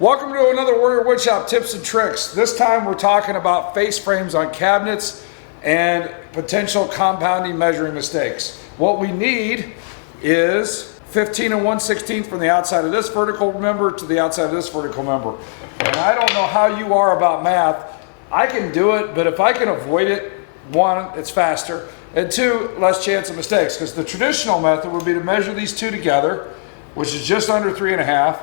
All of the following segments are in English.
Welcome to another Warrior Woodshop tips and tricks. This time we're talking about face frames on cabinets and potential compounding measuring mistakes. What we need is 15 and 1/16 from the outside of this vertical member to the outside of this vertical member. And I don't know how you are about math. I can do it, but if I can avoid it, one, it's faster, and two, less chance of mistakes. Because the traditional method would be to measure these two together, which is just under 3.5.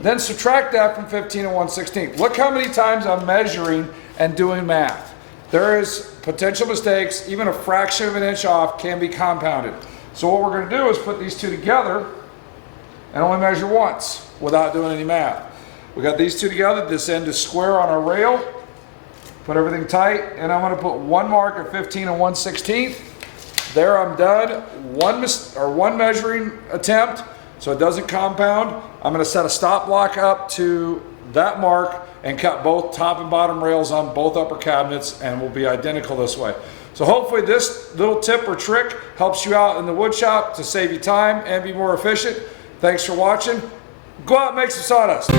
Then subtract that from 15 and 1/16. Look how many times I'm measuring and doing math. There is potential mistakes. Even a fraction of an inch off can be compounded. So what we're going to do is put these two together and only measure once without doing any math. We got these two together. This end is square on our rail. Put everything tight, and I'm going to put one mark at 15 and 1/16. There, I'm done. One measuring attempt, so it doesn't compound. I'm going to set a stop block up to that mark and cut both top and bottom rails on both upper cabinets, and will be identical this way. So hopefully this little tip or trick helps you out in the wood shop to save you time and be more efficient. Thanks for watching. Go out and make some sawdust.